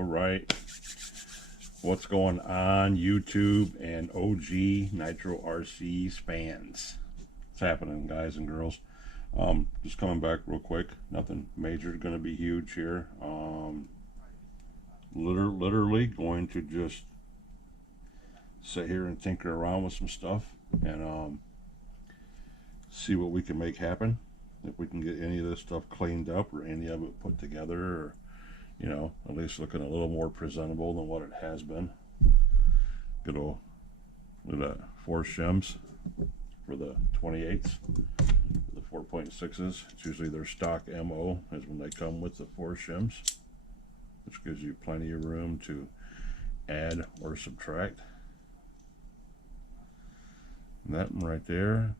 All right. What's going on, YouTube and OG Nitro RCs fans? What's happening, guys and girls? Just coming back real quick. Nothing major going to be huge here. Literally going to just sit here and tinker around with some stuff and see what we can make happen. If we can get any of this stuff cleaned up or any of it put together, or you know, at least looking a little more presentable than what it has been. Good old, look at that, 4 shims for the 28s, the 4.6s. It's usually their stock MO is when they come with the 4 shims, which gives you plenty of room to add or subtract. And that one right there,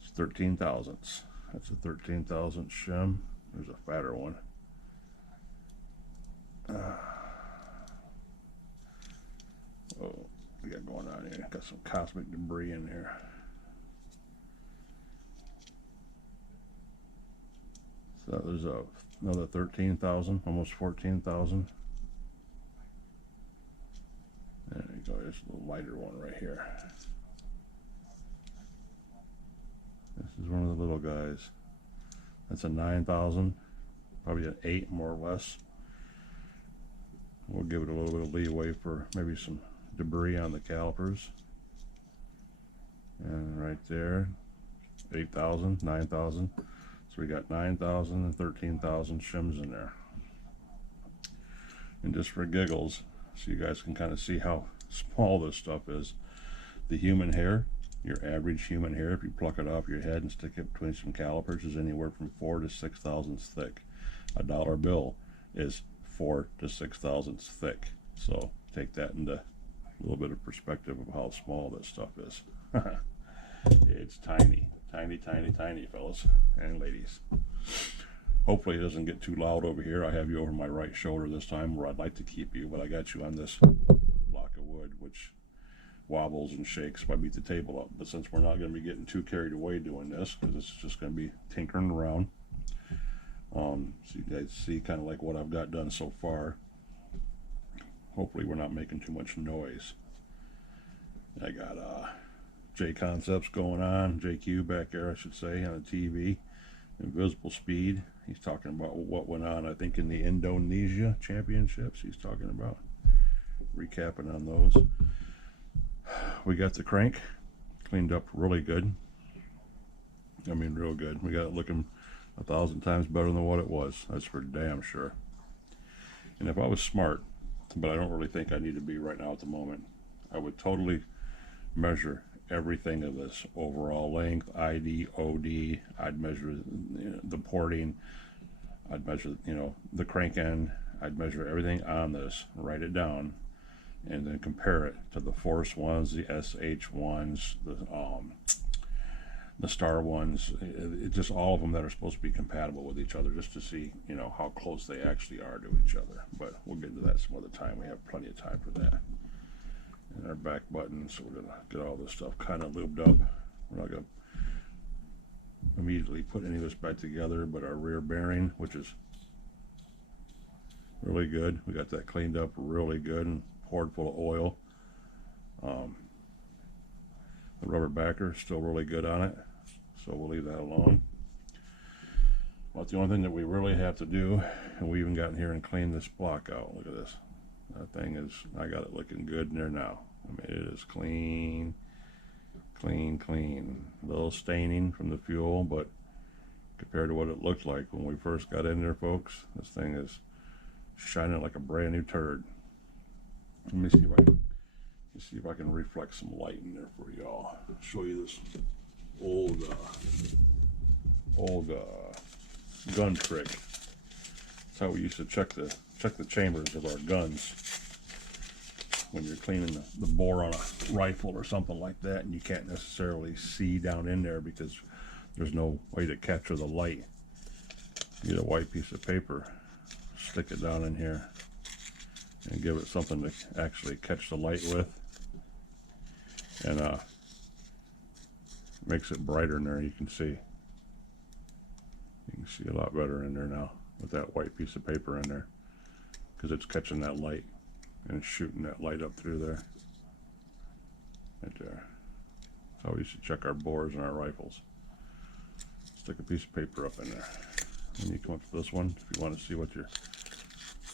it's 13 thousandths. That's a 13 thousandth shim. There's a fatter one. Oh, we got going on here. Got some cosmic debris in here. So there's another 13,000, almost 14,000. There you go. There's a little lighter one right here. This is one of the little guys. That's a 9,000, probably an 8 more or less. We'll give it a little bit of leeway for maybe some debris on the calipers. And right there, 8,000, 9,000. So we got 9,000 and 13,000 shims in there. And just for giggles, so you guys can kind of see how small this stuff is. The human hair, your average human hair, if you pluck it off your head and stick it between some calipers, is anywhere from 4 to 6 thousandths thick. A dollar bill is 4 to 6 thousandths thick. So take that into a little bit of perspective of how small this stuff is. It's tiny, tiny, tiny, tiny, fellas and ladies. Hopefully it doesn't get too loud over here. I have you over my right shoulder this time, where I'd like to keep you, but I got you on this block of wood, which wobbles and shakes if I beat the table up. But since we're not going to be getting too carried away doing this, because this is just going to be tinkering around, so you guys see kind of like what I've got done so far. Hopefully we're not making too much noise. I got J Concepts going on, JQ back there I should say, on the TV. Invisible Speed, he's talking about what went on, I think, in the Indonesia championships. He's talking about recapping on those. We got the crank cleaned up really good. I mean, real good. We got it looking 1,000 times better than what it was. That's for damn sure. And if I was smart, but I don't really think I need to be right now at the moment, I would totally measure everything of this overall length, ID, OD. I'd measure the porting. I'd measure, you know, the crank end. I'd measure everything on this, write it down, and then compare it to the Force ones, the SH ones, the Star ones, just all of them that are supposed to be compatible with each other, just to see, you know, how close they actually are to each other. But we'll get into that some other time. We have plenty of time for that. And our back buttons, so we're gonna get all this stuff kind of lubed up. We're not gonna immediately put any of this back together, but our rear bearing, which is really good, we got that cleaned up really good and poured full of oil. The rubber backer is still really good on it, so we'll leave that alone. But the only thing that we really have to do, and we even got in here and cleaned this block out. Look at this. That thing is, I got it looking good in there now. I mean, it is clean, clean, clean. A little staining from the fuel, but compared to what it looked like when we first got in there, folks, this thing is shining like a brand new turd. Let me see if I can reflect some light in there for y'all. Show you this old gun trick. That's how we used to check the chambers of our guns when you're cleaning the bore on a rifle or something like that, and you can't necessarily see down in there because there's no way to capture the light. Get a white piece of paper, stick it down in here, and give it something to actually catch the light with, and makes it brighter in there. You can see a lot better in there now with that white piece of paper in there. because it's catching that light and it's shooting that light up through there. Right there. That's how we used to check our bores and our rifles. Stick a piece of paper up in there. And you come up to this one if you want to see what your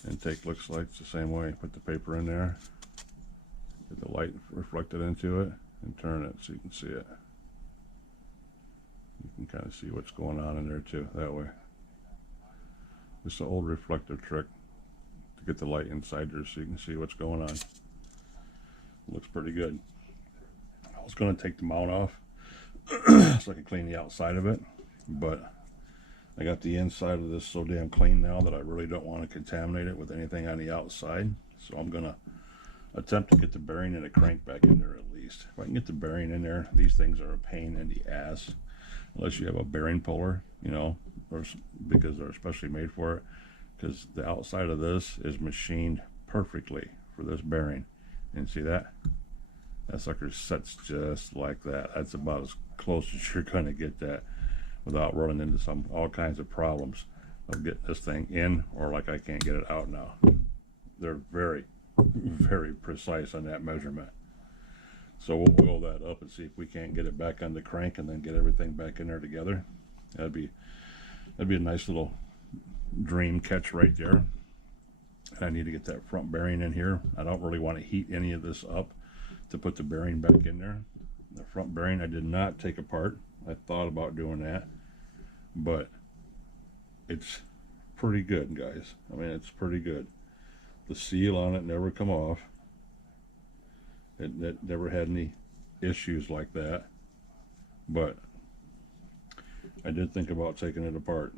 intake looks like. It's the same way. Put the paper in there, get the light reflected into it, and turn it so you can see it. You can kind of see what's going on in there too, that way. It's an old reflective trick to get the light inside there so you can see what's going on. It looks pretty good. I was going to take the mount off so I can clean the outside of it, but I got the inside of this so damn clean now that I really don't want to contaminate it with anything on the outside. So I'm going to attempt to get the bearing and the crank back in there at least. If I can get the bearing in there, these things are a pain in the ass. Unless you have a bearing puller, you know, or because they're especially made for it. Because the outside of this is machined perfectly for this bearing. And see that? That sucker sets just like that. That's about as close as you're going to get that without running into all kinds of problems of getting this thing in, or like I can't get it out now. They're very, very precise on that measurement. So we'll oil that up and see if we can't get it back on the crank and then get everything back in there together. That'd be a nice little dream catch right there. And I need to get that front bearing in here. I don't really want to heat any of this up to put the bearing back in there. The front bearing I did not take apart. I thought about doing that, but it's pretty good, guys. I mean, it's pretty good. The seal on it never come off. It never had any issues like that, but I did think about taking it apart.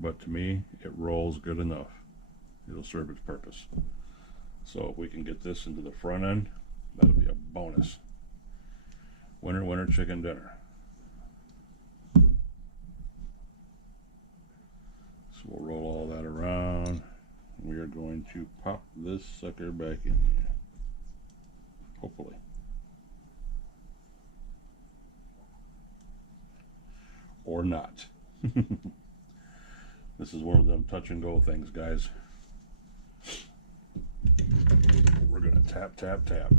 But to me, it rolls good enough. It'll serve its purpose. So if we can get this into the front end, that'll be a bonus. Winner, winner, chicken dinner. So we'll roll all that around. We are going to pop this sucker back in here. Hopefully. Or not. This is one of them touch and go things, guys. We're going to tap, tap, tap.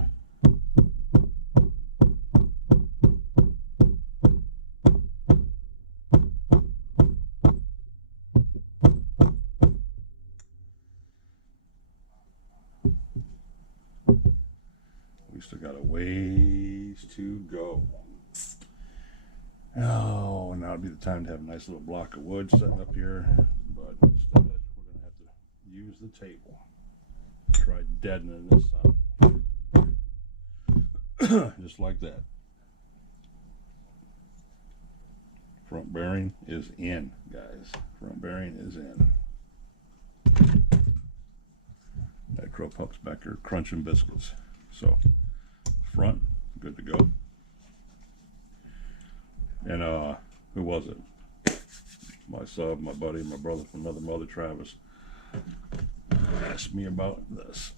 We still got a ways to go. Oh, now would be the time to have a nice little block of wood sitting up here, but instead we're going to have to use the table. Try deadening this up. Just like that. Front bearing is in, guys. Front bearing is in. Nitro pups back here crunching biscuits. So, front, good to go. And who was it? My sub, my buddy, my brother from another mother, Travis, asked me about this.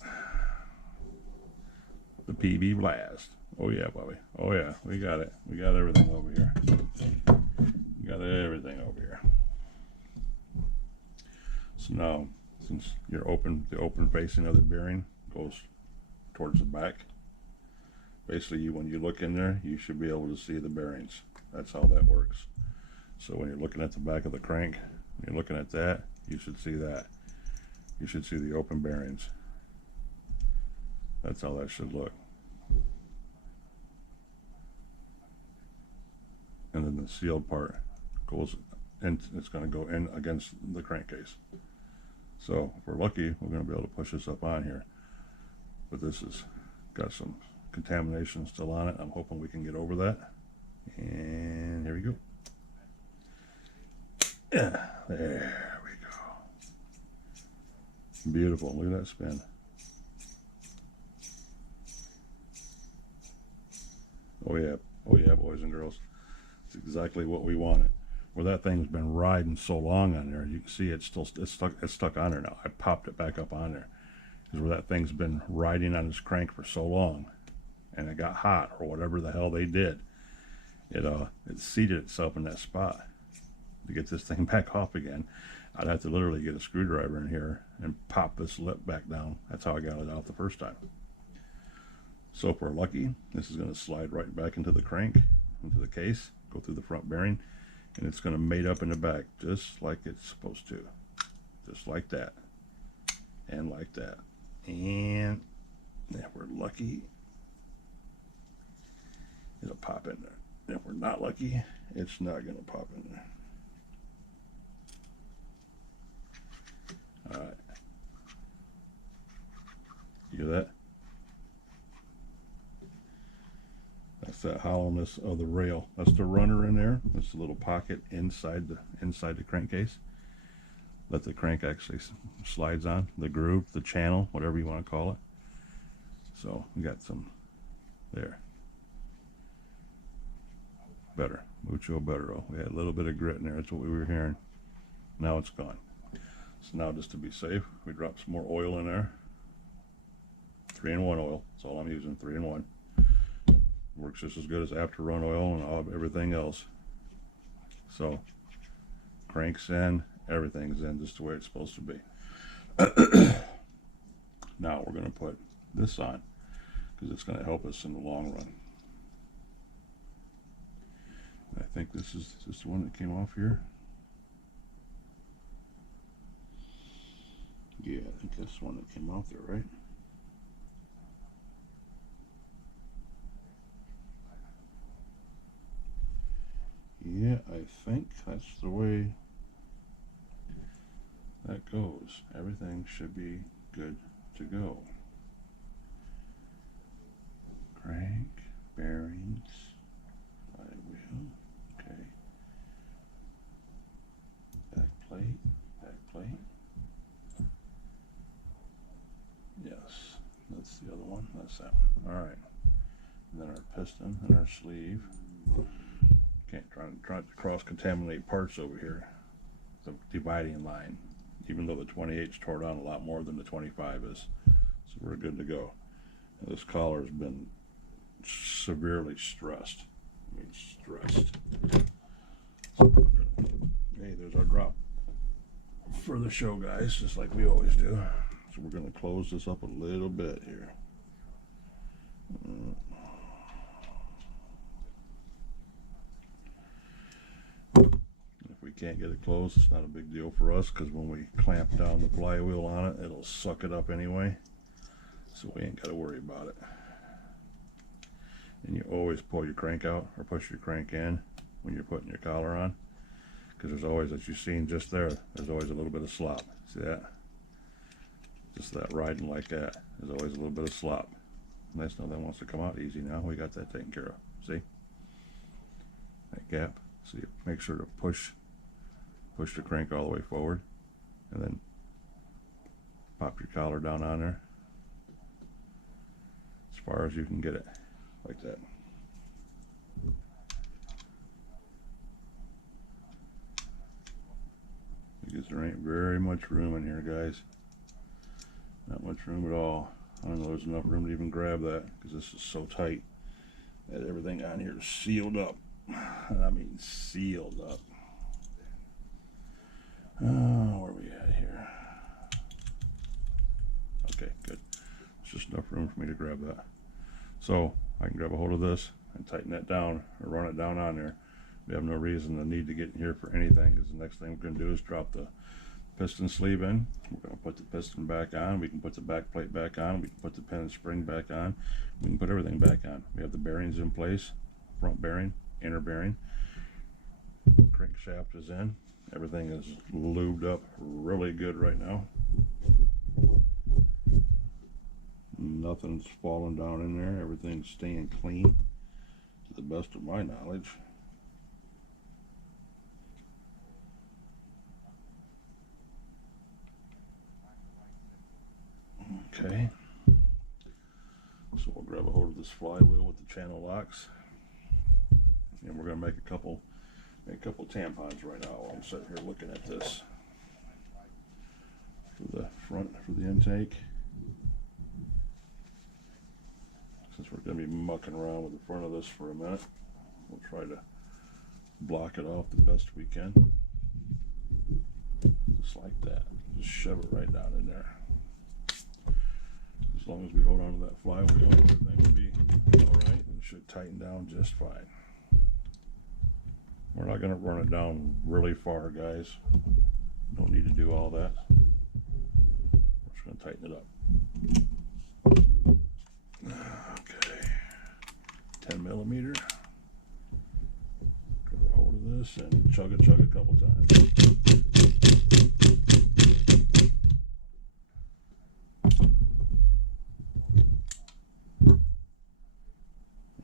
The PB Blast. Oh yeah, Bobby. Oh yeah, we got it. We got everything over here. We got everything over here. So now, since the open facing of the bearing goes towards the back, basically when you look in there, you should be able to see the bearings. That's how that works. So when you're looking at the back of the crank, when you're looking at that, you should see that. You should see the open bearings. That's how that should look. And then the sealed part goes in, it's going to go in against the crankcase. So if we're lucky, we're going to be able to push this up on here. But this has got some contamination still on it. I'm hoping we can get over that. And here we go. Yeah, there we go. Beautiful. Look at that spin. Oh yeah, boys and girls. It's exactly what we wanted. Where that thing's been riding so long on there, you can see it's stuck on there now. I popped it back up on there. Because where that thing's been riding on this crank for so long, and it got hot or whatever the hell they did, it seated itself in that spot. to get this thing back off again, I'd have to literally get a screwdriver in here and pop this lip back down. That's how I got it out the first time. So if we're lucky, this is going to slide right back into the crank, into the case, go through the front bearing, and it's going to mate up in the back just like it's supposed to. Just like that. And like that. And if we're lucky, it'll pop in there. If we're not lucky, it's not going to pop in there. All right. You hear that? That's that hollowness of the rail. That's the runner in there. That's the little pocket inside the crankcase that the crank actually slides on. The groove, the channel, whatever you want to call it. So we got some there. Better, mucho better. Oh, we had a little bit of grit in there. That's what we were hearing. Now it's gone. So now, just to be safe, we drop some more oil in there. 3-in-1 oil. That's all I'm using. 3-in-1. Works just as good as after run oil and everything else. So cranks in, everything's in just the way it's supposed to be. Now we're going to put this on because it's going to help us in the long run. I think this is the one that came off here. Yeah, I think that's the one that came off there, right? Yeah, I think that's the way that goes. Everything should be good to go. Crank, bearings, flywheel, okay. Back plate. Yes, that's the other one. That's that one. All right. And then our piston and our sleeve. Can't try to cross-contaminate parts over here. It's a dividing line, even though the 28's tore down a lot more than the 25 is. So we're good to go. Now this collar has been severely stressed. I mean, stressed. So hey, there's our drop for the show, guys, just like we always do. So we're going to close this up a little bit here. If we can't get it closed, it's not a big deal for us, because when we clamp down the flywheel on it, it'll suck it up anyway. So we ain't got to worry about it. And you always pull your crank out or push your crank in when you're putting your collar on, because there's always, as you've seen just there, there's always a little bit of slop. See that? Just that riding like that. There's always a little bit of slop. Nice, now that wants to come out easy now. We got that taken care of. See? That gap. So you make sure to push the crank all the way forward, and then pop your collar down on there as far as you can get it, like that. Because there ain't very much room in here, guys. Not much room at all. I don't know if there's enough room to even grab that, because this is so tight that everything on here is sealed up. I mean sealed up. Where are we at here? Okay, good. It's just enough room for me to grab that. So I can grab a hold of this and tighten that down or run it down on there. We have no reason to need to get in here for anything, because the next thing we're going to do is drop the piston sleeve in. We're going to put the piston back on. We can put the back plate back on. We can put the pin and spring back on. We can put everything back on. We have the bearings in place. Front bearing, inner bearing. Crankshaft is in. Everything is lubed up really good right now. Nothing's falling down in there. Everything's staying clean to the best of my knowledge. Okay. So we'll grab a hold of this flywheel with the channel locks, and we're going to make a couple tampons right now while I'm sitting here looking at this. For the front, for the intake. Since we're going to be mucking around with the front of this for a minute, we'll try to block it off the best we can. just like that. Just shove it right down in there. As long as we hold on to that flywheel, everything will be alright. It should tighten down just fine. We're not going to run it down really far, guys. Don't need to do all that. We're just going to tighten it up. Okay. 10 millimeter. Get a hold of this and chug it a couple times.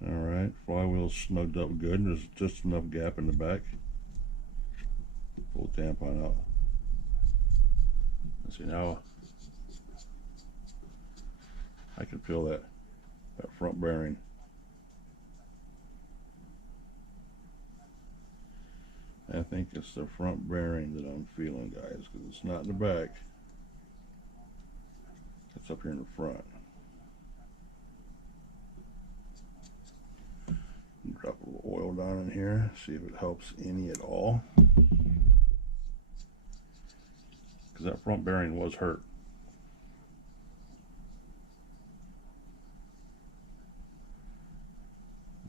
Alright, flywheel's snugged up good. There's just enough gap in the back. Pull the tampon out. See, now I can feel that front bearing. I think it's the front bearing that I'm feeling, guys, because it's not in the back. It's up here in the front. Drop a little oil down in here, see if it helps any at all. Because that front bearing was hurt.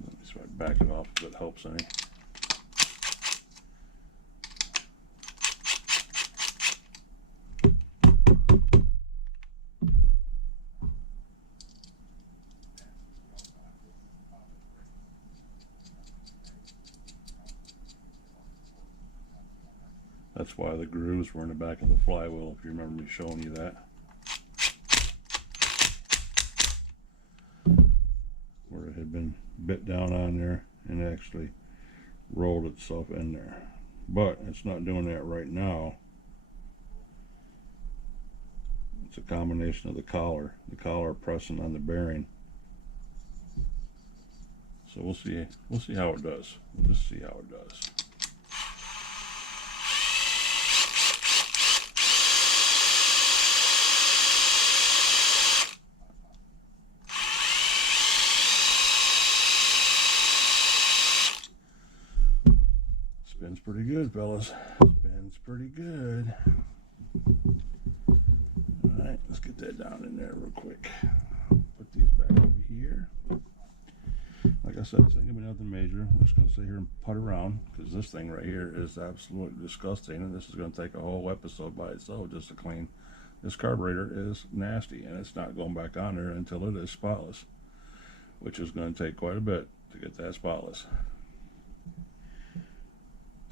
Let me see if I back it off if it helps any. That's why the grooves were in the back of the flywheel, if you remember me showing you that. Where it had been bit down on there and actually rolled itself in there. But it's not doing that right now. It's a combination of the collar pressing on the bearing. So we'll see how it does. We'll just see how it does. Spins pretty good, fellas. Spins pretty good. Alright, let's get that down in there real quick. Put these back over here. Like I said, this ain't gonna be nothing major. I'm just gonna sit here and putt around, because this thing right here is absolutely disgusting, and this is gonna take a whole episode by itself just to clean. This carburetor is nasty, and it's not going back on there until it is spotless, which is gonna take quite a bit to get that spotless.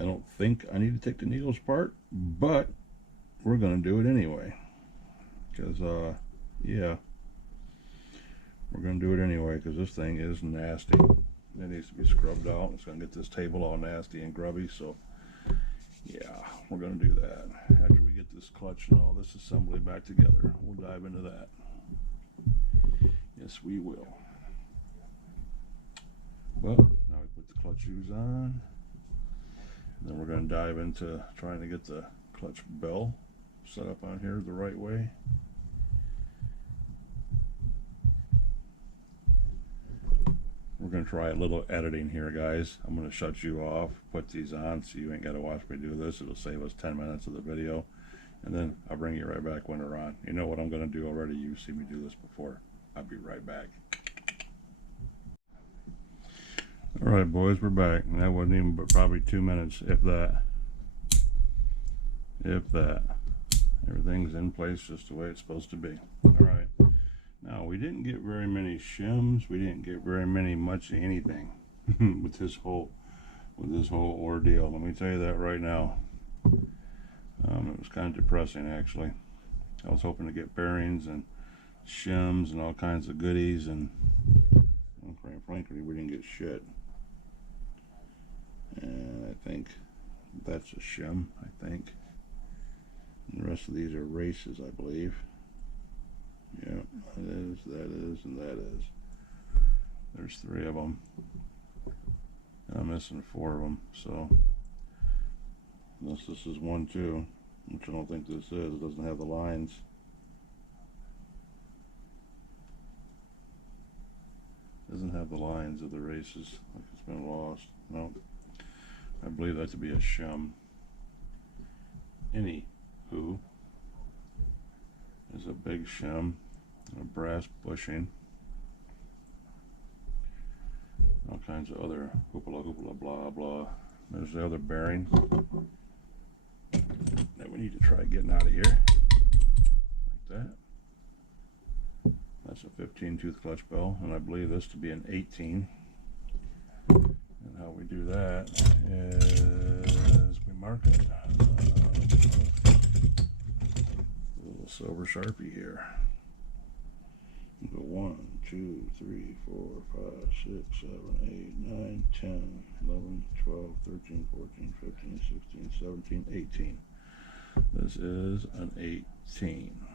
I don't think I need to take the needles apart, but we're gonna do it anyway, because yeah, we're gonna do it anyway, because this thing is nasty. It needs to be scrubbed out. It's gonna get this table all nasty and grubby, so yeah, we're gonna do that after we get this clutch and all this assembly back together. We'll dive into that. Yes, we will. Well, now we put the clutch shoes on. Then we're going to dive into trying to get the clutch bell set up on here the right way. We're going to try a little editing here, guys. I'm going to shut you off, put these on so you ain't got to watch me do this. It'll save us 10 minutes of the video. And then I'll bring you right back when they're on. You know what I'm going to do already. You've seen me do this before. I'll be right back. Alright, boys, we're back. And that wasn't even but probably 2 minutes, if that. If that. Everything's in place just the way it's supposed to be. Alright. Now, we didn't get very many shims. We didn't get very much anything with this whole ordeal. Let me tell you that right now. It was kind of depressing, actually. I was hoping to get bearings and shims and all kinds of goodies, and well, frankly, we didn't get shit. And I think that's a shim, I think. And the rest of these are races, I believe. Yeah, that is, and that is. There's 3 of them. And I'm missing 4 of them, so unless this is 1 too, which I don't think this is. It doesn't have the lines. It doesn't have the lines of the races, like it's been lost. No, I believe that to be a shim. Anyhow, who is a big shim, a brass bushing, all kinds of other hoopla hoopla blah blah. There's the other bearing that we need to try getting out of here, like that. That's a 15 tooth clutch bell, and I believe this to be an 18. And how we do that is we mark it. A little silver Sharpie here. Go 1, 2, 3, 4, 5, 6, 7, 8, 9, 10, 11, 12, 13, 14, 15, 16, 17, 18. This is an 18.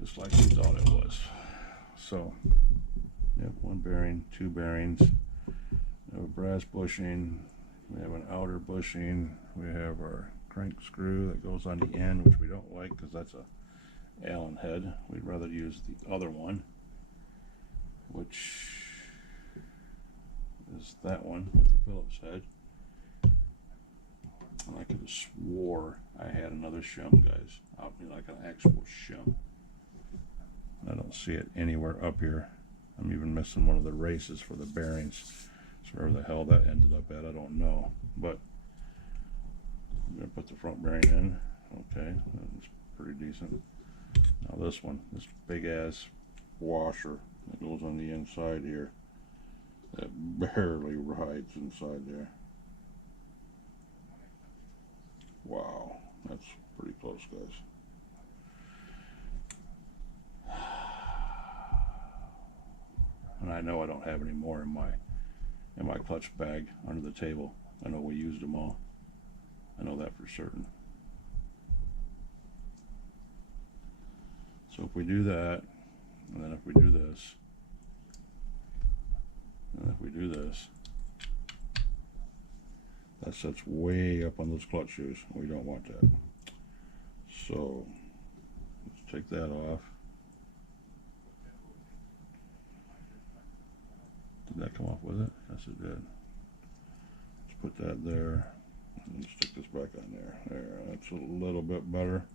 Just like we thought it was. So, we have one bearing, two bearings, we have a brass bushing, we have an outer bushing, we have our crank screw that goes on the end, which we don't like because that's a Allen head. We'd rather use the other one, which is that one with the Phillips head. And I could have swore I had another shim, guys, out me like an actual shim. I don't see it anywhere up here. I'm even missing one of the races for the bearings. So where the hell that ended up at, I don't know. But I'm going to put the front bearing in. Okay, that's pretty decent. Now this one, this big ass washer that goes on the inside here, that barely rides inside there. Wow, that's pretty close, guys. And I know I don't have any more in my clutch bag under the table. I know we used them all. I know that for certain. So if we do that, and then if we do this, and if we do this, that sets way up on those clutch shoes. We don't want that. So let's take that off. Did that come off with it? Yes, it did. Let's put that there and stick this back on there. There, that's a little bit better.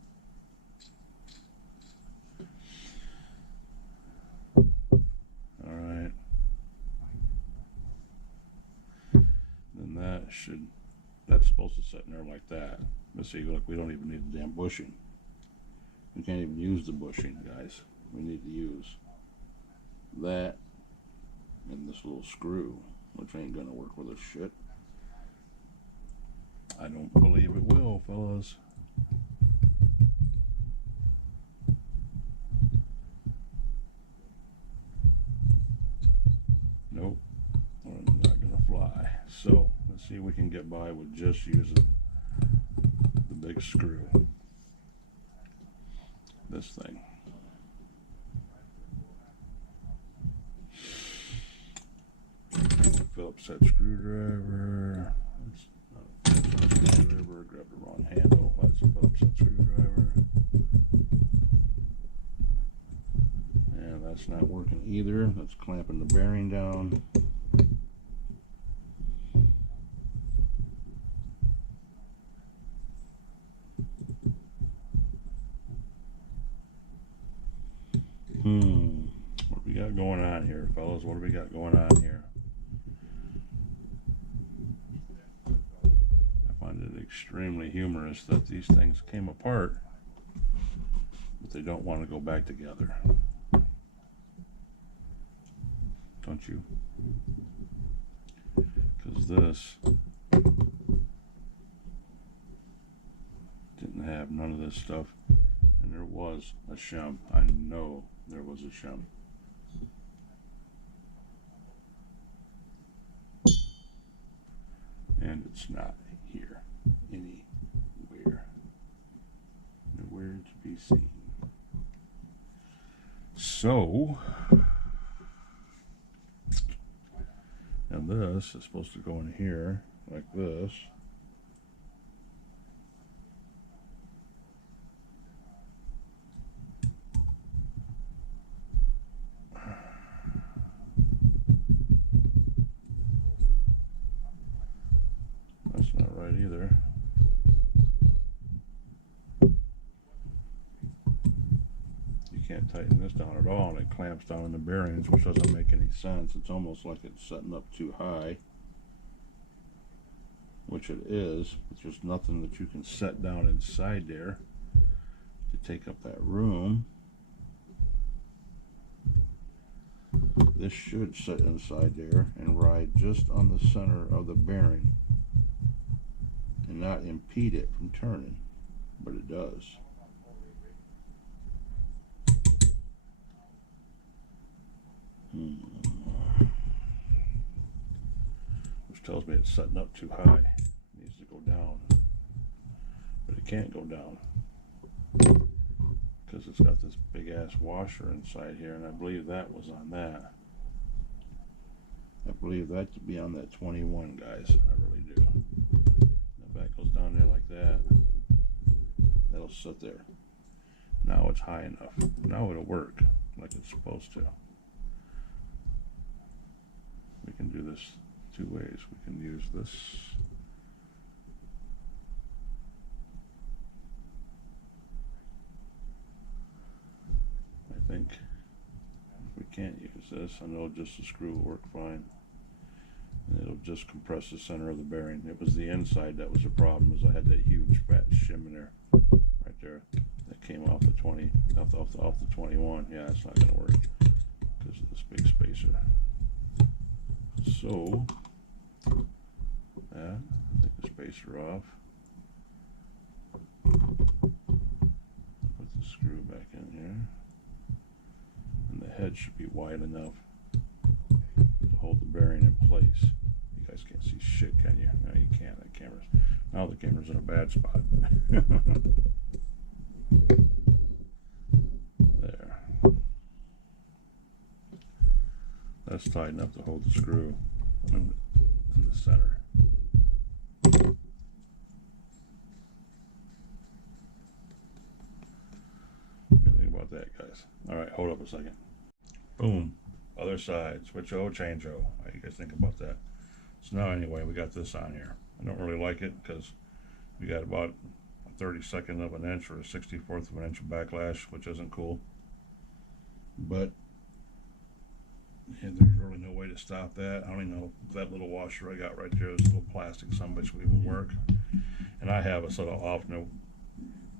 Alright. Then that's supposed to sit in there like that. But see, look, we don't even need the damn bushing. We can't even use the bushing, guys. We need to use that and this little screw, which ain't gonna work with this shit. I don't believe it will, fellas. Nope, not gonna fly. So let's see if we can get by with just using the big screw. This thing. Phillips head screwdriver. That's not a Phillips head screwdriver. Grabbed the wrong handle. That's a Phillips head screwdriver. And that's not working either. That's clamping the bearing down. What do we got going on here, fellas? What do we got going on here? I find it extremely humorous that these things came apart, but they don't want to go back together. Don't you? Because this didn't have none of this stuff, and there was a shim. I know there was a shim. And it's not here anywhere. Nowhere to be seen. So, and this is supposed to go in here like this. That's not right either. can't tighten this down at all, and it clamps down in the bearings, which doesn't make any sense. It's almost like it's setting up too high, which it is, but there's nothing that you can set down inside there to take up that room. This should sit inside there and ride just on the center of the bearing and not impede it from turning, but it does. Which tells me it's setting up too high. It needs to go down, but it can't go down because it's got this big ass washer inside here, and I believe that was on that. I believe that to be on that 21, guys. I really do. If that goes down there like that, that'll sit there. Now it's high enough. Now it'll work like it's supposed to. We can do this two ways. We can use this. I think if we can't use this, I know just the screw will work fine. And it'll just compress the center of the bearing. It was the inside that was the problem, is I had that huge fat shim in there, right there, that came off the 20, off the 21. Yeah, it's not going to work because of this big spacer. So, take the spacer off. Put the screw back in here. And the head should be wide enough to hold the bearing in place. You guys can't see shit, can you? No, you can't. The camera's, now the camera's in a bad spot. There. That's tight enough to hold the screw in the center. What do you think about that, guys? All right, hold up a second. Boom. Other side. Switch O, change O. How do you guys think about that? So now anyway, we got this on here. I don't really like it because we got about a 32nd of an inch or a 64th of an inch of backlash, which isn't cool. But and there's really no way to stop that. I don't even know if that little washer I got right there, this little plastic sumbitch would even work. And I have a sort of off-no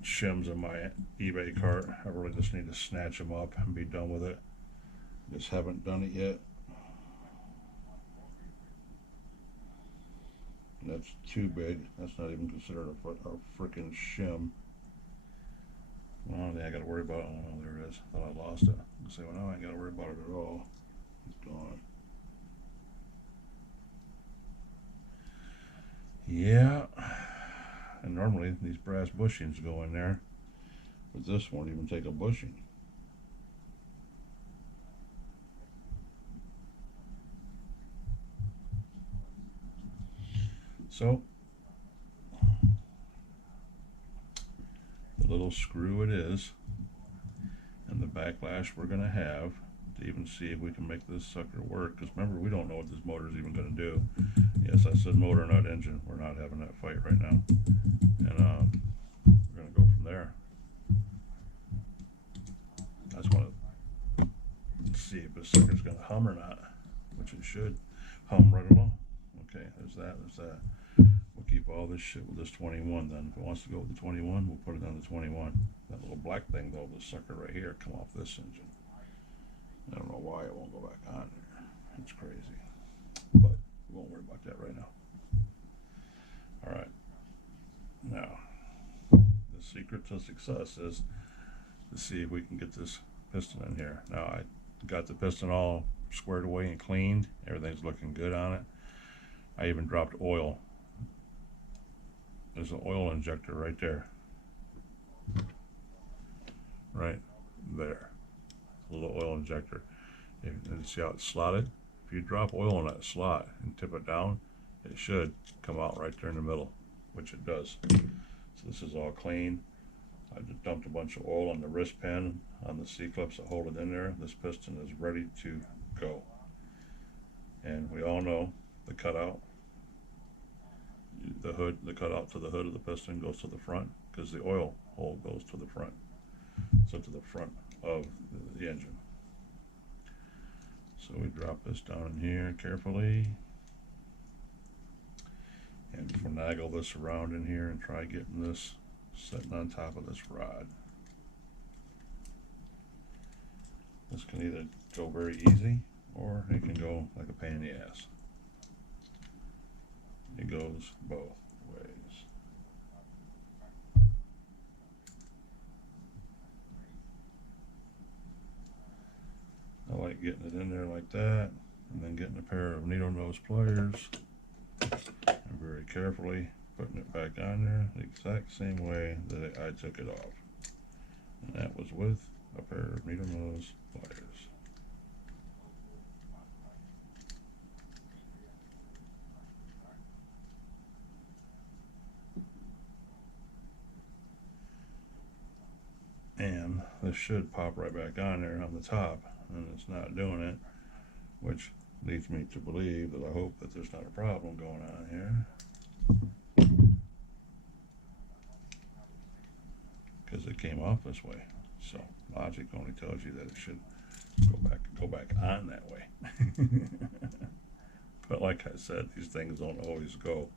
shims in my eBay cart. I really just need to snatch them up and be done with it. Just haven't done it yet. And that's too big. That's not even considered a freaking shim. Well, I don't think I got to worry about it. Oh, no, there it is. I thought I lost it. I say, well, no, I ain't got to worry about it at all. It's gone. Yeah. And normally these brass bushings go in there, but this won't even take a bushing. So the little screw it is, and the backlash we're going to have to even see if we can make this sucker work, because remember, we don't know what this motor is even going to do. Yes, I said motor, not engine. We're not having that fight right now, and we're going to go from there. I just want to see if this sucker's going to hum or not, which it should hum right along. Okay, there's that, there's that. We'll keep all this shit with this 21 then. If it wants to go with the 21, we'll put it on the 21. That little black thing though, this sucker right here, come off this engine. I don't know why it won't go back on there. It's crazy. But we won't worry about that right now. Alright. Now, the secret to success is to see if we can get this piston in here. Now, I got the piston all squared away and cleaned. Everything's looking good on it. I even dropped oil. There's an oil injector right there. Right there. A little oil injector. And see how it's slotted? If you drop oil in that slot and tip it down, it should come out right there in the middle, which it does. So this is all clean. I just dumped a bunch of oil on the wrist pin on the C-clips that hold it in there. This piston is ready to go. And we all know the cutout, the hood, the cutout to the hood of the piston goes to the front because the oil hole goes to the front. So to the front of the engine. So we drop this down in here carefully and finagle this around in here and try getting this sitting on top of this rod. This can either go very easy or it can go like a pain in the ass. It goes both ways. I like getting it in there like that and then getting a pair of needle nose pliers and very carefully putting it back on there the exact same way that I took it off. And that was with a pair of needle nose pliers. And this should pop right back on there on the top, and it's not doing it, which leads me to believe that I hope that there's not a problem going on here, because it came off this way. So logic only tells you that it should go back on that way. But like I said, these things don't always go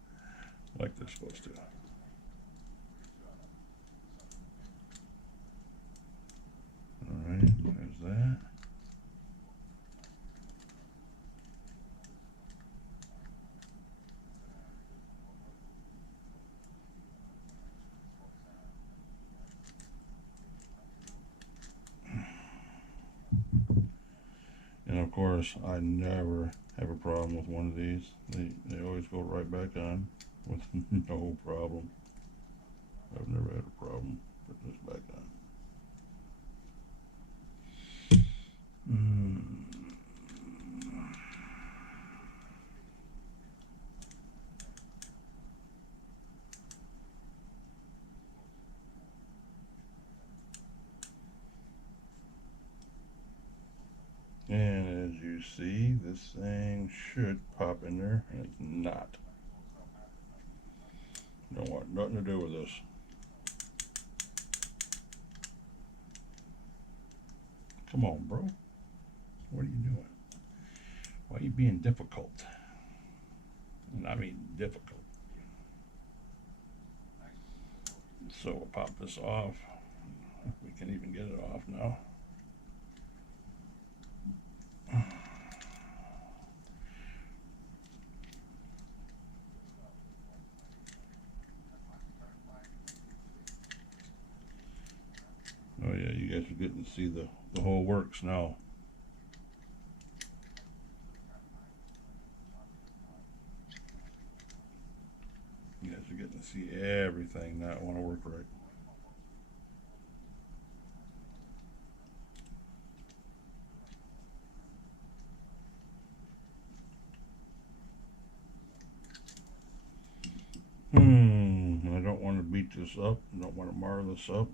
like they're supposed to. Alright, there's that. And of course, I never have a problem with one of these. They always go right back on with no problem. I've never had a problem putting this back on. And as you see, this thing should pop in there, and it's not. Don't want nothing to do with this. Come on, bro. What are you doing? Why are you being difficult? And I mean difficult. So we'll pop this off. If we can even get it off now. Oh yeah, you guys are getting to see the whole works now. You guys are getting to see everything not want to work right. I don't want to beat this up. I don't want to mar this up.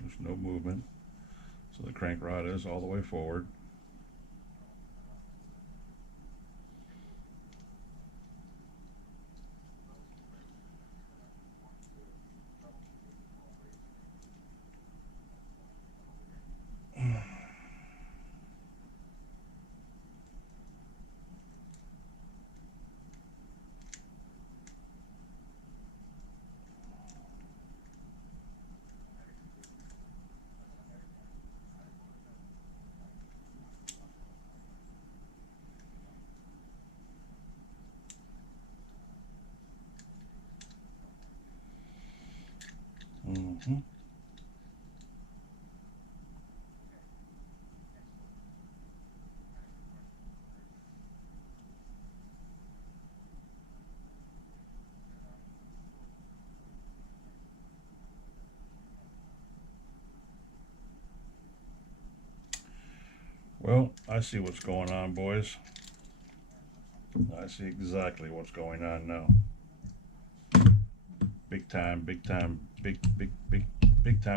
There's no movement. So the crank rod is all the way forward. Well, I see what's going on, boys. I see exactly what's going on now. Big time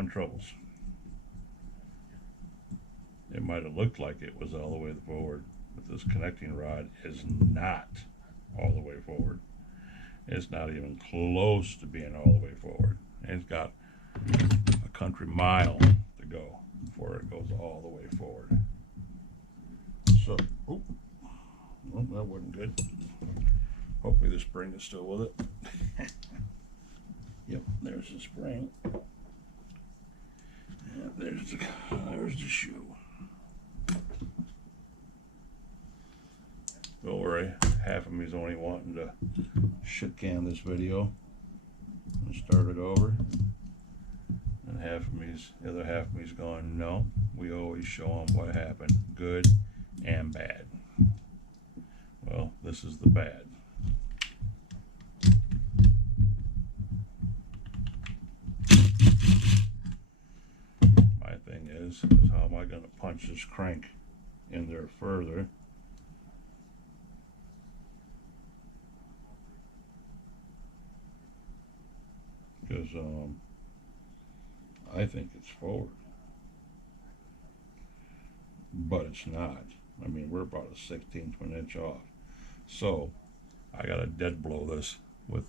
troubles. It might have looked like it was all the way forward, but this connecting rod is not all the way forward. It's not even close to being all the way forward. It's got a country mile to go before it goes all the way forward. So, oh, well, that wasn't good. Hopefully the spring is still with it. Yep, there's the spring. And there's the shoe. Don't worry, half of me's only wanting to shit can this video and start it over. And the other half of me's going, no, we always show them what happened, good and bad. Well, this is the bad. My thing is how am I going to punch this crank in there further? Because I think it's forward, but it's not. I mean, we're about a 1/16 of an inch off. So I gotta dead blow this with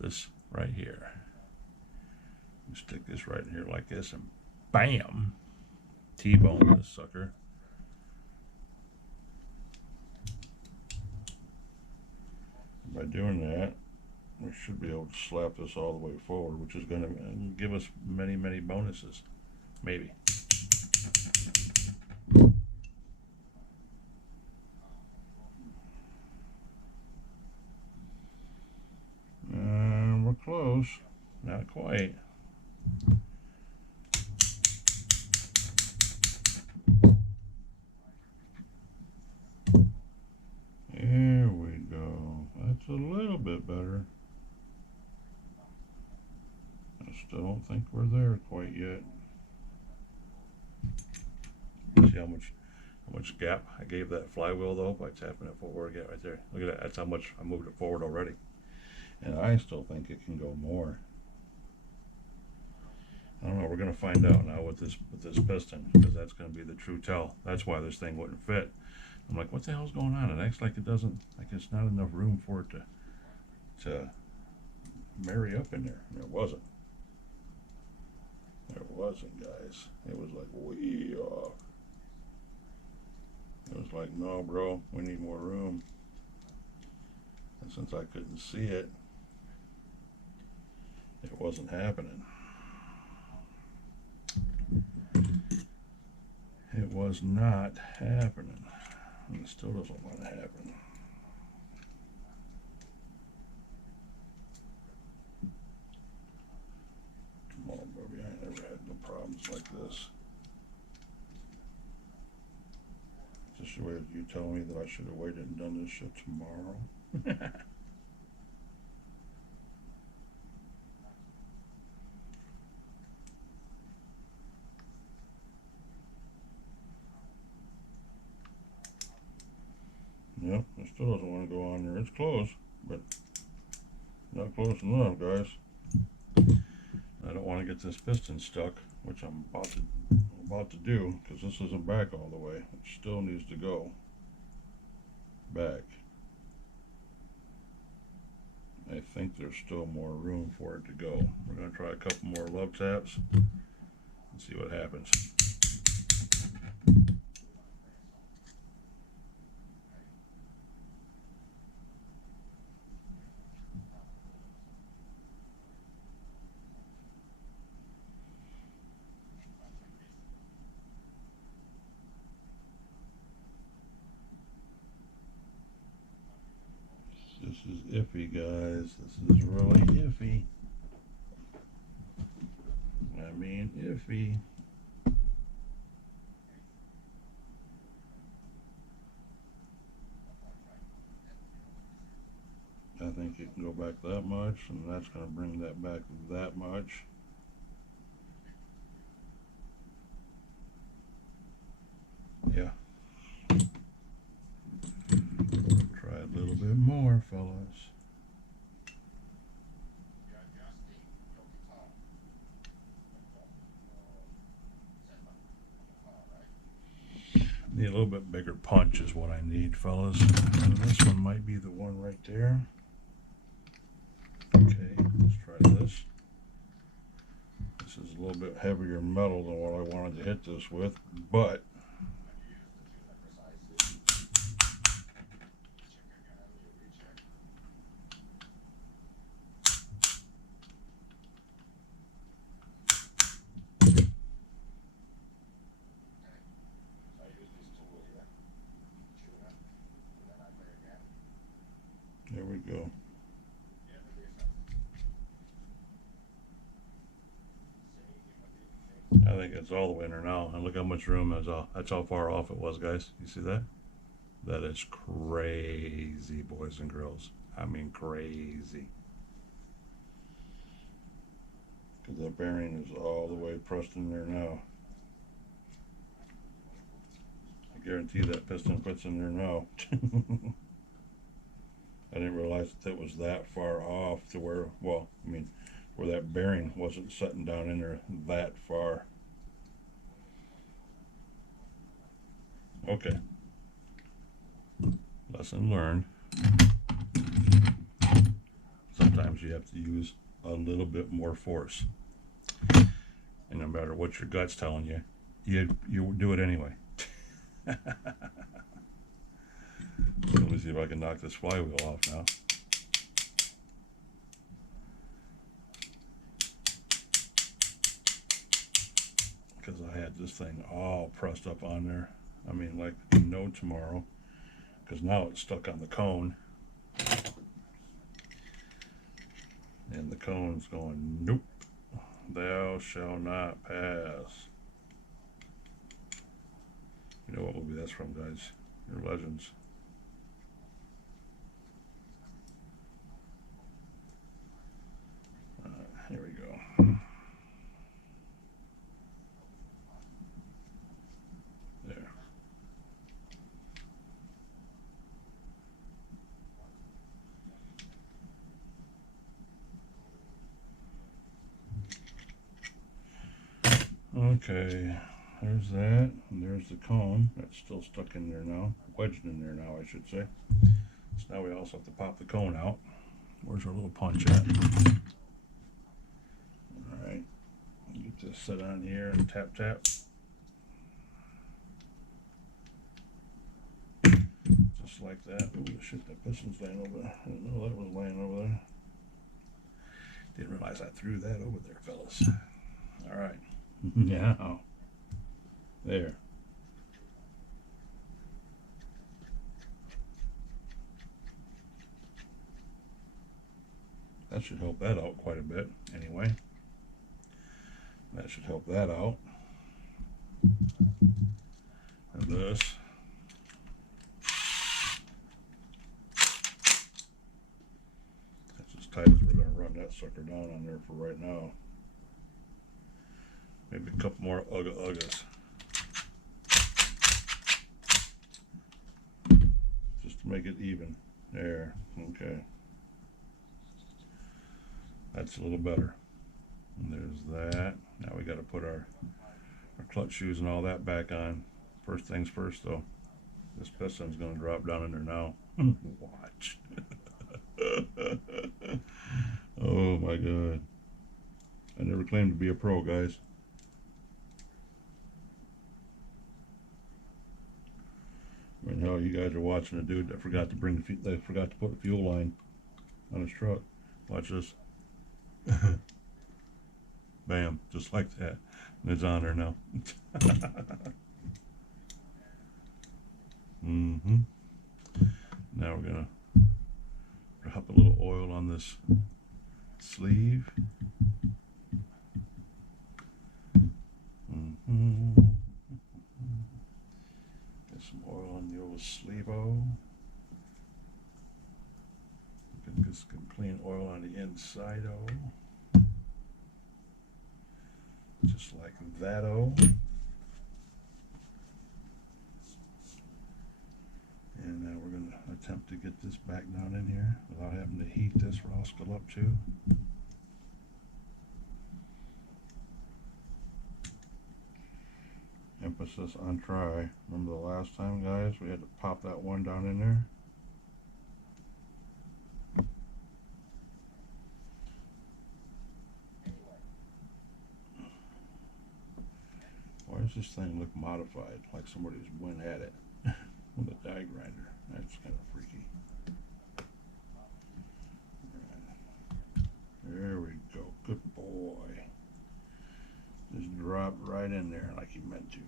this right here. Stick this right in here like this, and bam, T-bone this sucker. By doing that, we should be able to slap this all the way forward, which is going to give us many, many bonuses. Maybe. And we're close. Not quite. There we go. That's a little bit better. I still don't think we're there quite yet. See how much gap I gave that flywheel though by tapping it forward again right there. Look at that. That's how much I moved it forward already. And I still think it can go more. I don't know. We're gonna find out now with this piston, because that's gonna be the true tell. That's why this thing wouldn't fit. I'm like, what the hell's going on? It acts like it doesn't, like it's not enough room for it to marry up in there. And it wasn't. There wasn't, guys. It was like way off. It was like, no, bro, we need more room. And since I couldn't see it, it wasn't happening. It was not happening. And it still doesn't want to happen. Come on, baby, I ain't never had no problems like this. Is this the way you telling me that I should have waited and done this shit tomorrow? Yep, it still doesn't want to go on there. It's close, but not close enough, guys. I don't want to get this piston stuck, which I'm about to do, because this isn't back all the way. It still needs to go back. I think there's still more room for it to go. We're going to try a couple more love taps and see what happens. This is iffy, guys. This is really iffy. I mean, iffy. I think it can go back that much, and that's going to bring that back that much. Yeah. Try a little bit more, fellas. Need a little bit bigger punch is what I need, fellas. And this one might be the one right there. try this. This is a little bit heavier metal than what I wanted to hit this with, but there we go. I think it's all the way in there now. And look how much room is off. That's how far off it was, guys. You see that? That is crazy, boys and girls. I mean crazy. Because that bearing is all the way pressed in there now. I guarantee that piston fits in there now. I didn't realize that it was that far off to where, well, I mean, where that bearing wasn't sitting down in there that far. Okay. Lesson learned. Sometimes you have to use a little bit more force. And no matter what your gut's telling you, you do it anyway. Let me see if I can knock this flywheel off now. Because I had this thing all pressed up on there. I mean, like no tomorrow. Because now it's stuck on the cone. And the cone's going, nope, thou shall not pass. You know what movie that's from, guys? You're legends. Here we go. There. Okay, there's that, and there's the cone. That's still stuck in there now, wedged in there now, I should say. So now we also have to pop the cone out. Where's our little punch at? Alright, get this set on here and tap tap. Just like that. Oh shit, that piston's laying over there. I didn't know that was laying over there. Didn't realize I threw that over there, fellas. Alright. Now, there. That should help that out quite a bit, anyway. That should help that out. And this. That's as tight as we're going to run that sucker down on there for right now. Maybe a couple more uggas. Just to make it even. There. Okay. That's a little better. And there's that. Now we got to put our clutch shoes and all that back on. First things first, though. This piston's going to drop down in there now. Watch. Oh my God. I never claimed to be a pro, guys. I mean, hell, you guys are watching a dude that forgot to put the fuel line on his truck. Watch this. Bam, just like that. And it's on there now. Mm-hmm. Now we're gonna drop a little oil on this sleeve. Mm-hmm. Get some oil on the old sleeve-o. Get some clean oil on the inside-o. Just like that-o. And now we're going to attempt to get this back down in here without having to heat this rascal up too. Emphasis on try. Remember the last time, guys, we had to pop that one down in there? this thing look modified, like somebody's went at it with a die grinder. That's kind of freaky. There we go. Good boy. Just dropped right in there like he meant to.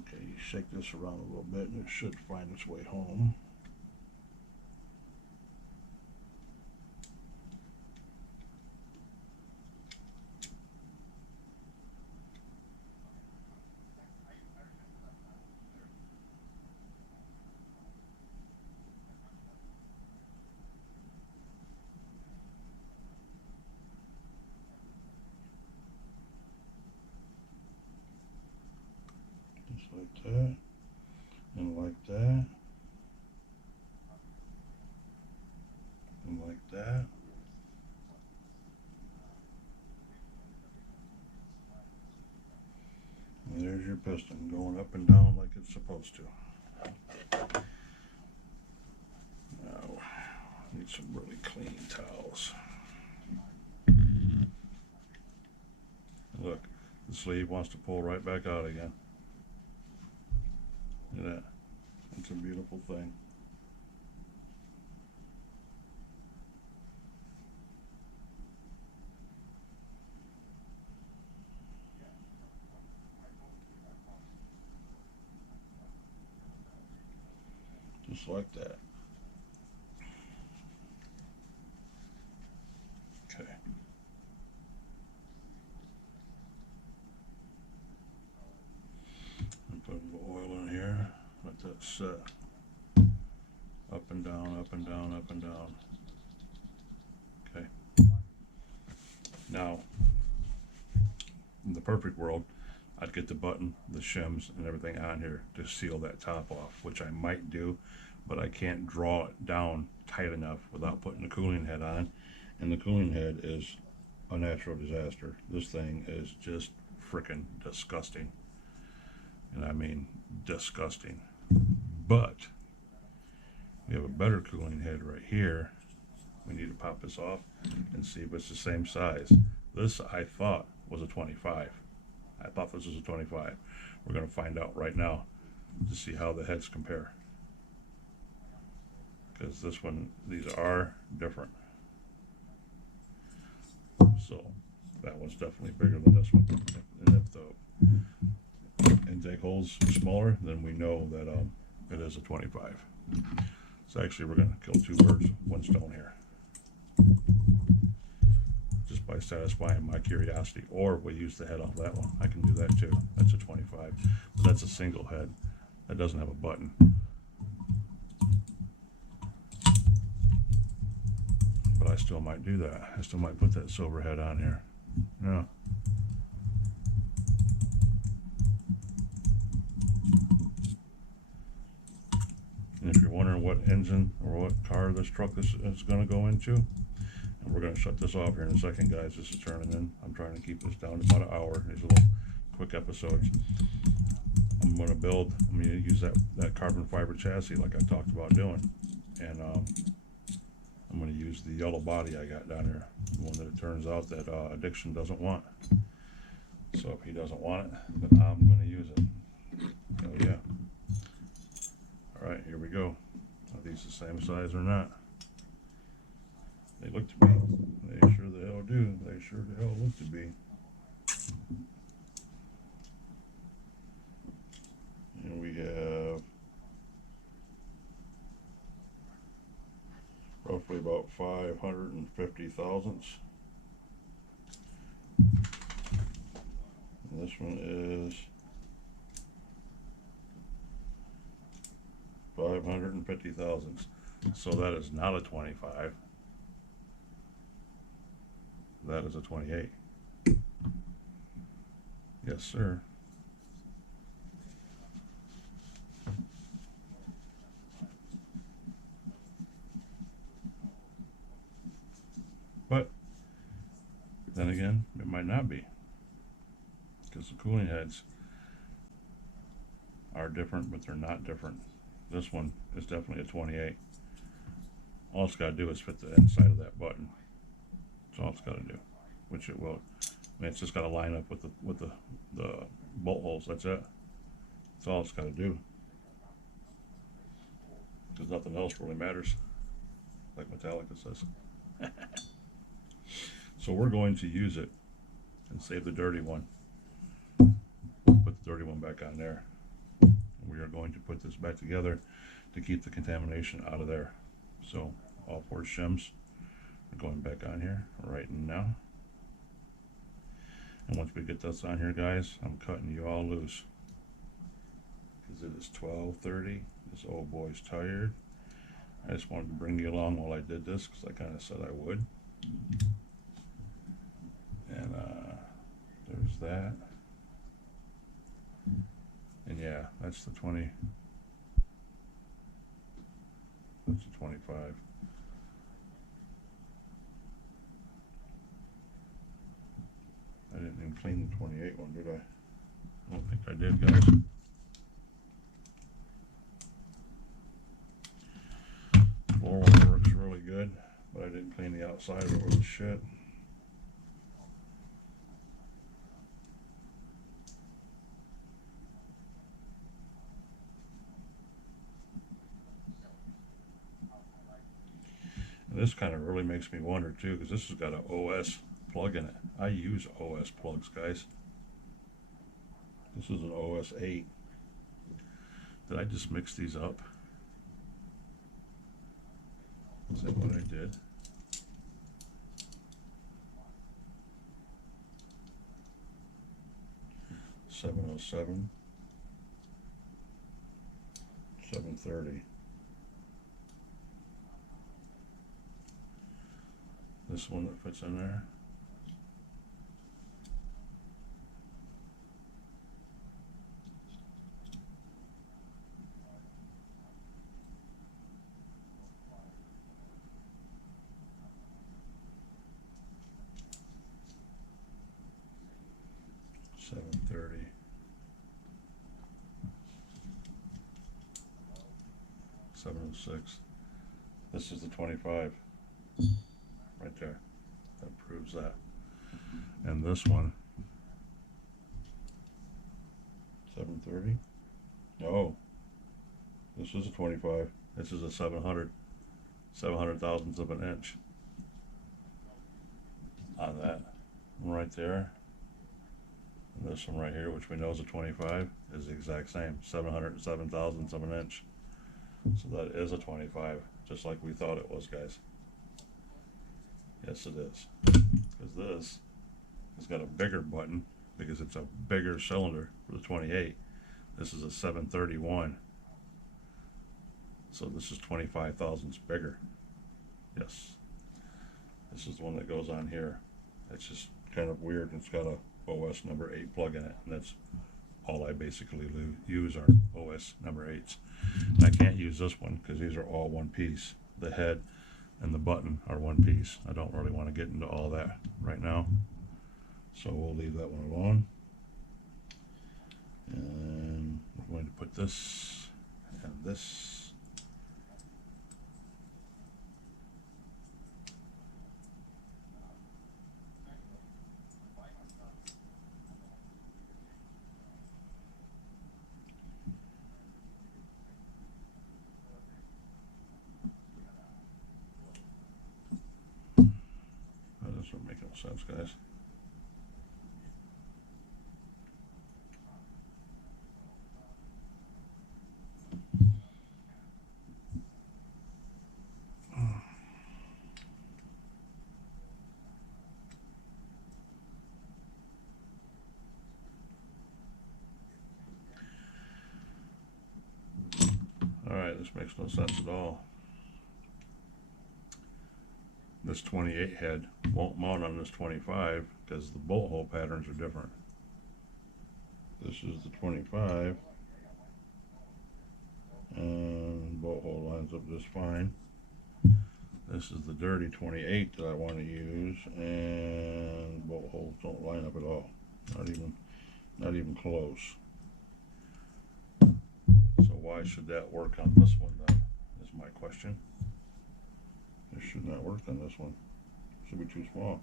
Okay, you shake this around a little bit and it should find its way home. Just like that, and like that, and like that. And there's your piston going up and down like it's supposed to. Now, need some really clean towels. Look, the sleeve wants to pull right back out again. Look at that. It's a beautiful thing. Just like that. Okay. Put a little oil in here. Let that set. Up and down, up and down, up and down. Okay. Now, in the perfect world, I'd get the button, the shims, and everything on here to seal that top off, which I might do, but I can't draw it down tight enough without putting the cooling head on. And the cooling head is a natural disaster. This thing is just freaking disgusting. And I mean disgusting. But we have a better cooling head right here. We need to pop this off and see if it's the same size. This I thought was a 25. I thought this was a 25. We're going to find out right now to see how the heads compare. Because this one, these are different. So that one's definitely bigger than this one. And if the intake hole's smaller, then we know that it is a 25. So actually we're going to kill two birds with one stone here. Just by satisfying my curiosity. Or we use the head off that one. I can do that too. That's a 25. But that's a single head. That doesn't have a button. But I still might do that. I still might put that silver head on here. Yeah. And if you're wondering what engine or what car this truck is going to go into, and we're going to shut this off here in a second, guys. This is turning in. I'm trying to keep this down to about an hour. These little quick episodes. I'm going to use that carbon fiber chassis like I talked about doing. And I'm going to use the yellow body I got down there, the one that it turns out that Addiction doesn't want. So if he doesn't want it, then I'm going to use it. Oh yeah. Alright, here we go. Are these the same size or not? They look to be. They sure the hell do. They sure the hell look to be. And we have roughly about 550 thousandths. And this one is 550 thousandths. So that is not a 25. That is a 28. Yes, sir. But then again, it might not be, because the cooling heads are different, but they're not different. This one is definitely a 28. All it's got to do is fit the inside of that button. That's all it's got to do, which it will. I mean, it's just got to line up with the bolt holes. That's it. That's all it's got to do. Because nothing else really matters, like Metallica says. So we're going to use it and save the dirty one. Put the dirty one back on there. We are going to put this back together to keep the contamination out of there. So all 4 shims are going back on here right now. And once we get this on here, guys, I'm cutting you all loose. Because it is 12:30. This old boy's tired. I just wanted to bring you along while I did this because I kind of said I would. And there's that. And yeah, that's the 20. That's the 25. I didn't even clean the 28 one, did I? I don't think I did, guys. Floor one works really good, but I didn't clean the outside of it with the shit. And this kind of really makes me wonder too, because this has got an OS plug in it. I use OS plugs, guys. This is an OS 8. Did I just mix these up? Is that what I did? $707, $730. This one that fits in there. $730. $706. This is the 25. Right there. That proves that. And this one, 730. No, this is a 25. This is a 700 thousandths of an inch on that one right there. And this one right here, which we know is a 25, is the exact same, 707 thousandths of an inch. So that is a 25, just like we thought it was, guys. Yes, it is. Because this has got a bigger button because it's a bigger cylinder for the 28. This is a 731. So this is 25 thousandths bigger. Yes. This is the one that goes on here. It's just kind of weird. It's got a OS number 8 plug in it, and that's all I basically use are OS number 8s. And I can't use this one because these are all one piece. The head and the button are one piece. I don't really want to get into all that right now, so we'll leave that one alone. And we're going to put this and this. That doesn't make no sense, guys. Alright, this makes no sense at all. This 28 head won't mount on this 25 because the bolt hole patterns are different. This is the 25 and bolt hole lines up just fine. This is the dirty 28 that I want to use, and bolt holes don't line up at all. Not even close. So why should that work on this one then, is my question. It should not work on this one. It should be too small.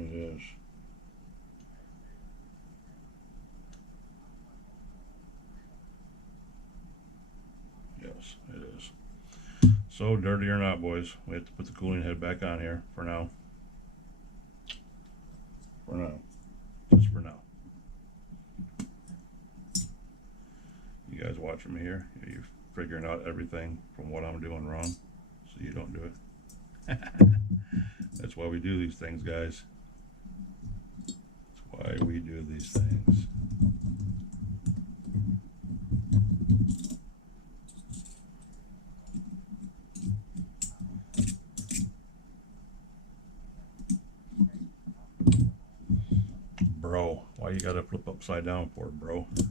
It is. Yes, it is. So, dirty or not, boys, we have to put the cooling head back on here for now. For now. Just for now. You guys watching me here? You're figuring out everything from what I'm doing wrong, so you don't do it. That's why we do these things, guys. That's why we do these things. Bro, why you gotta flip upside down for it, bro? I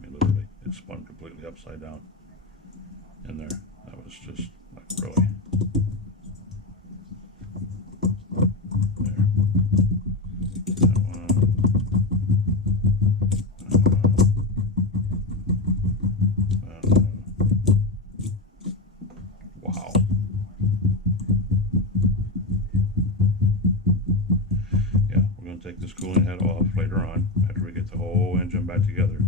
mean, literally, it spun completely upside down in there. That was just like, really. There. That one. That one. Wow. Yeah, we're going to take this cooling head off later on. After we get the whole engine back together,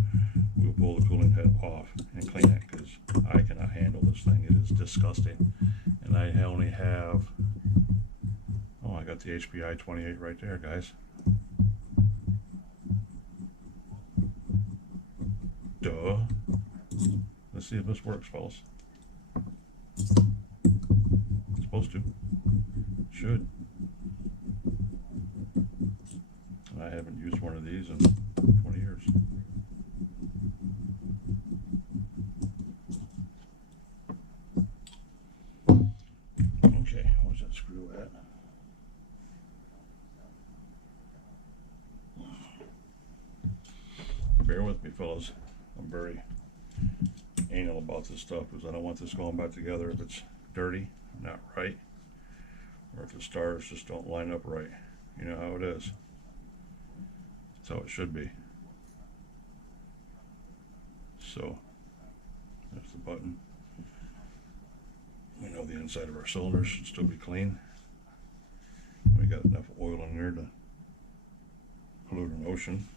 we'll pull the cooling head off and clean it, because I cannot handle this thing. It is disgusting. And I only have, oh, I got the HPI 28 right there, guys. Duh. Let's see if this works, fellas. It's supposed to. Should. And I haven't used one of these in 20 years. Okay, where's that screw at? Bear with me, fellas. I'm very anal about this stuff because I don't want this going back together if it's dirty, not right, or if the stars just don't line up right. You know how it is. That's how it should be. So, there's the button. We know the inside of our cylinders should still be clean. We got enough oil in there to pollute an ocean.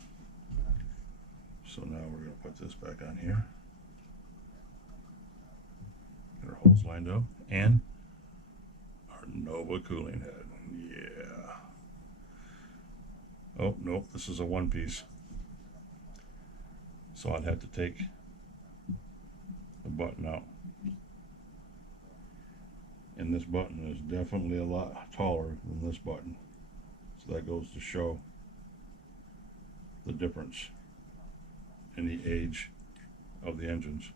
So now we're going to put this back on here. Get our holes lined up. And our Nova cooling head. Yeah. Oh, nope, this is a one piece. So I'd have to take the button out. And this button is definitely a lot taller than this button. So that goes to show the difference in the age of the engines.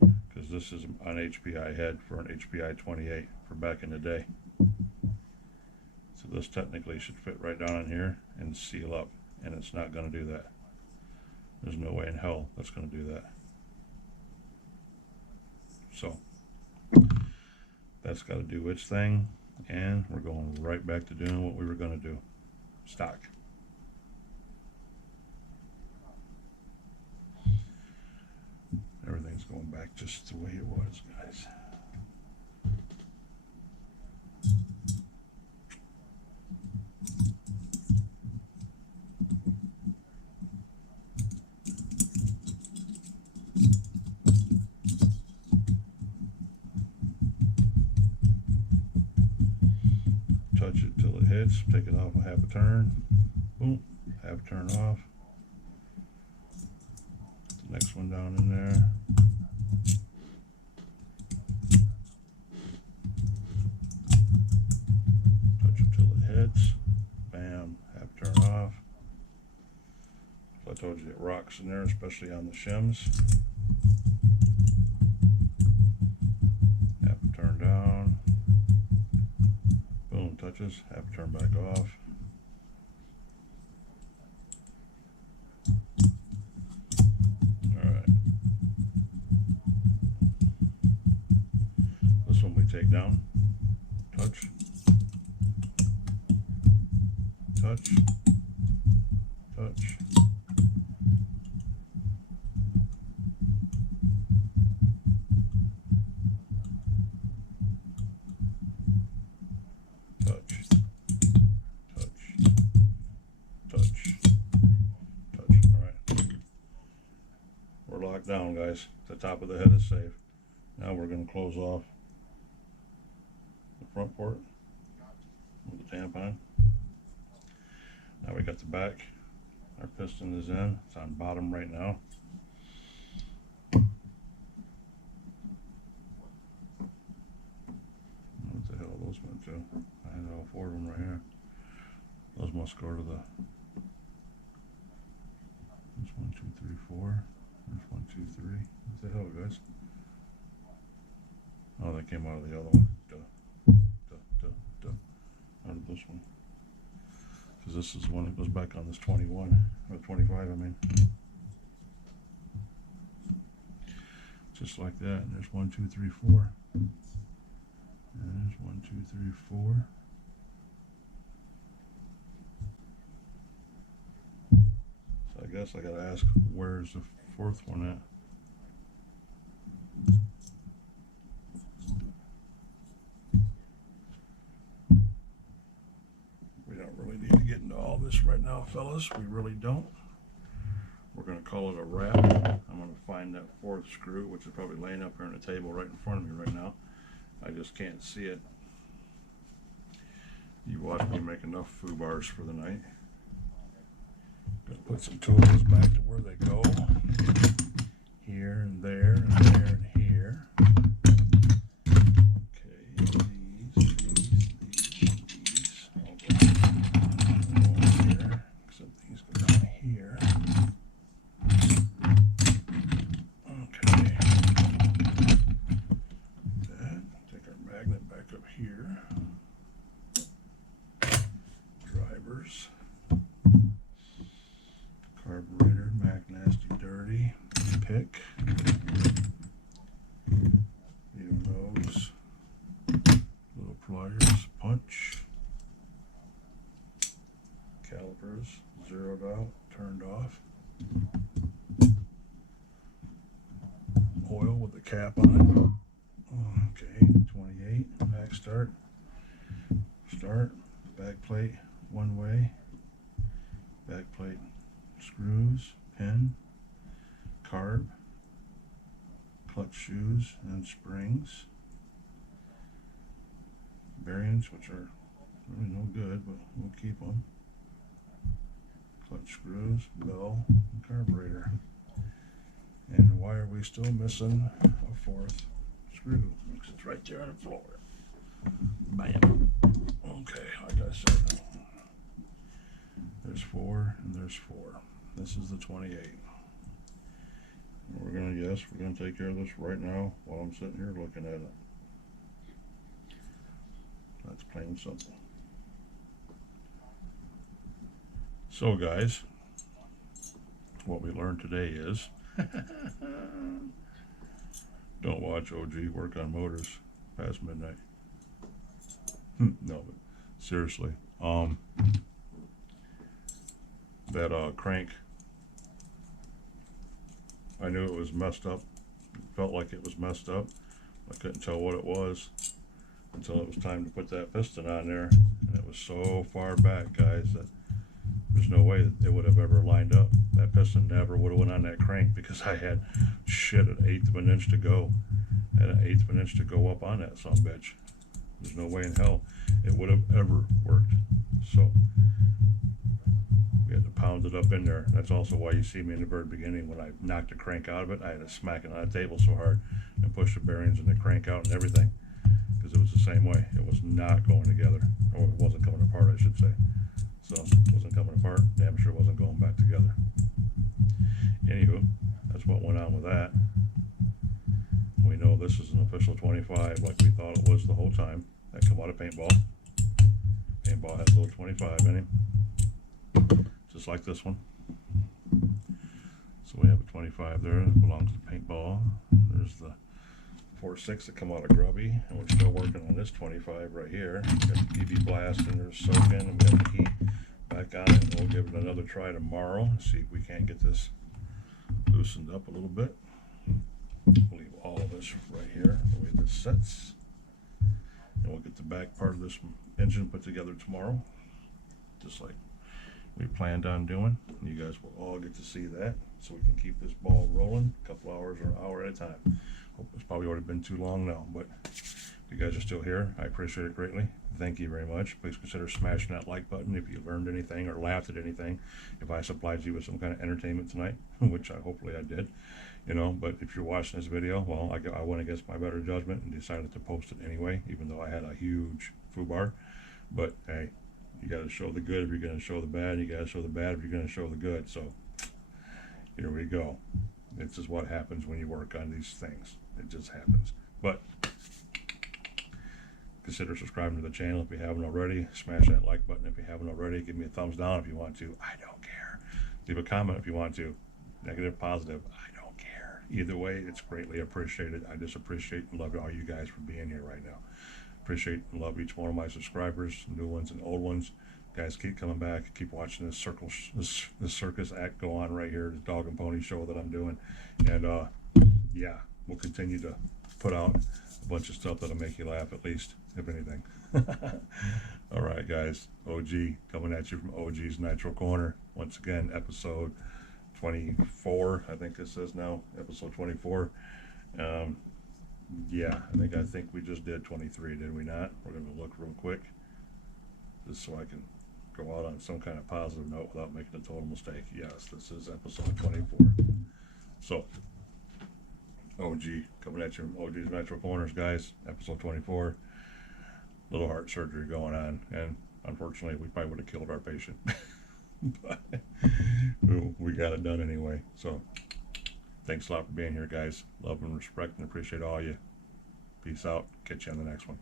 Because this is an HPI head for an HPI 28 for back in the day. So this technically should fit right down in here and seal up, and it's not going to do that. There's no way in hell that's going to do that. So that's got to do its thing, and we're going right back to doing what we were going to do. Stock. Everything's going back just the way it was, guys. Touch it till it hits, take it off a half a turn, boom, half a turn off. The next one down in there. Touch it till it hits, bam, half a turn off. So I told you it rocks in there, especially on the shims. Half a turn down. Boom, touches, have to turn back off. Alright. This one we take down. Touch. Touch. Touch. Touch. guys. The top of the head is safe. Now we're going to close off the front port with the tampon. Now we got the back. Our piston is in. It's on bottom right now. What the hell those went to? I had all 4 of them right here. Those must go to the. There's 1, 2, 3, 4. There's 1, 2, 3. What the hell, guys? Oh, that came out of the other one. Out of this one. Because this is one that goes back on this 21 or 25. I mean, just like that. And there's 1, 2, 3, 4. And there's 1, 2, 3, 4. So I guess I gotta ask, where's the 4th one at? We don't really need to get into all this right now, fellas. We really don't. We're gonna call it a wrap. I'm gonna find that 4th screw, which is probably laying up here on the table right in front of me right now. I just can't see it. You watched me make enough foo bars for the night. Gonna put some tools back to where they go. Here and there and there and here. Okay, these all go here. Except these go down here. Okay. That. Take our magnet back up here. Drivers. Carburetor, Mac Nasty Dirty, pick, needle nose, little pliers, punch, calipers, zeroed out, turned off, oil with the cap on it. Okay, 28, back start, back plate one way, back plate screws, pin, carb, clutch shoes and springs, bearings, which are really no good, but we'll keep them, clutch screws, bell, and carburetor. And why are we still missing a 4th screw? Because it's right there on the floor. Bam. Okay, like I said, there's 4 and there's 4. This is the 28. We're gonna take care of this right now while I'm sitting here looking at it. That's plain and simple. So guys, what we learned today is don't watch OG work on motors past midnight. No, but seriously, that crank, I knew it was messed up. It felt like it was messed up. I couldn't tell what it was until it was time to put that piston on there, and it was so far back, guys, that there's no way that it would have ever lined up. That piston never would have went on that crank because I had shit an 1/8 of an inch to go. I had an 1/8 of an inch to go up on that sumbitch. There's no way in hell it would have ever worked. So we had to pound it up in there. That's also why you see me in the very beginning when I knocked the crank out of it, I had to smack it on the table so hard and push the bearings and the crank out and everything, because it was the same way. It was not going together, or it wasn't coming apart, I should say. So it wasn't coming apart, damn sure it wasn't going back together. Anywho, that's what went on with that. We know this is an official 25 like we thought it was the whole time. That come out of paintball. Paintball has a little 25 in it, just like this one. So we have a 25 there that belongs to paintball. There's the 4.6 that come out of Grubby, and we're still working on this 25 right here. We got the EV blast in there soaking, and we got the heat back on it. And we'll give it another try tomorrow and see if we can't get this loosened up a little bit. We'll leave all of this right here the way this sits, and we'll get the back part of this engine put together tomorrow, just like we planned on doing. You guys will all get to see that. so we can keep this ball rolling a couple hours or an hour at a time. Hope it's probably already been too long now, but if you guys are still here, I appreciate it greatly. Thank you very much. Please consider smashing that like button if you learned anything or laughed at anything. If I supplied you with some kind of entertainment tonight, which hopefully I did, you know. But if you're watching this video, well, I went against my better judgment and decided to post it anyway, even though I had a huge foobar. But hey, you got to show the good if you're going to show the bad. You got to show the bad if you're going to show the good. So here we go. This is what happens when you work on these things. It just happens. But consider subscribing to the channel if you haven't already. Smash that like button if you haven't already. Give me a thumbs down if you want to. I don't care. Leave a comment if you want to. Negative, positive, I don't care. Either way, it's greatly appreciated. I just appreciate and love all you guys for being here right now. Appreciate and love each one of my subscribers, new ones and old ones. Guys, keep coming back. Keep watching this circus act go on right here, this dog and pony show that I'm doing. And yeah, we'll continue to put out a bunch of stuff that'll make you laugh, at least, if anything. All right, guys. OG coming at you from OG's Nitro Corner. Once again, episode 24, I think it says now, episode 24. Yeah, I think we just did 23, did we not? We're going to look real quick, just so I can go out on some kind of positive note without making a total mistake. Yes, this is episode 24. So, OG coming at you from OG's Nitro Corners, guys. Episode 24. Little heart surgery going on, and unfortunately, we probably would have killed our patient. But we got it done anyway. So, thanks a lot for being here, guys. Love and respect and appreciate all you. Peace out. Catch you on the next one.